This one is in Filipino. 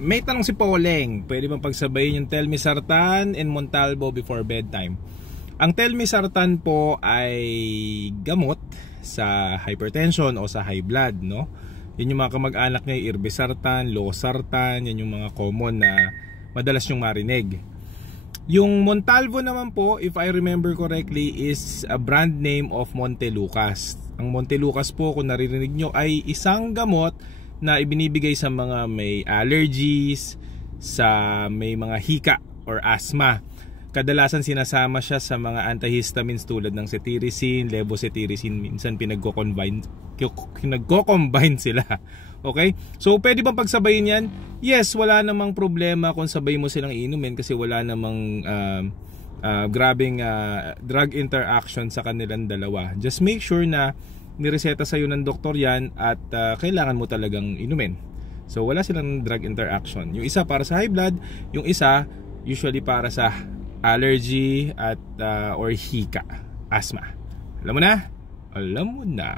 May tanong si Poleng, pwede bang pagsabayin yung Telmisartan and Montalvo before bedtime? Ang Telmisartan po ay gamot sa hypertension o sa high blood, no? Yun yung mga kamag-anak niya, Irbesartan, Losartan, yan yung mga common na madalas yung marinig. Yung Montalvo naman po, if I remember correctly, is a brand name of Montelukast. Ang Montelukast po, kung naririnig nyo, ay isang gamot na ibinibigay sa mga may allergies, sa may mga hika or asthma. Kadalasan sinasama siya sa mga antihistamines tulad ng cetirizine, levocetirizine, minsan pinagko-combine sila. Okay? So pwede bang pagsabayin yan? Yes, wala namang problema kung sabay mo silang inumin kasi wala namang grabing drug interaction sa kanilang dalawa. Just make sure na nireseta sa'yo ng doktor yan at kailangan mo talagang inumin. So wala silang drug interaction. Yung isa para sa high blood, yung isa usually para sa allergy at or hika, asthma. Alam mo na? Alam mo na.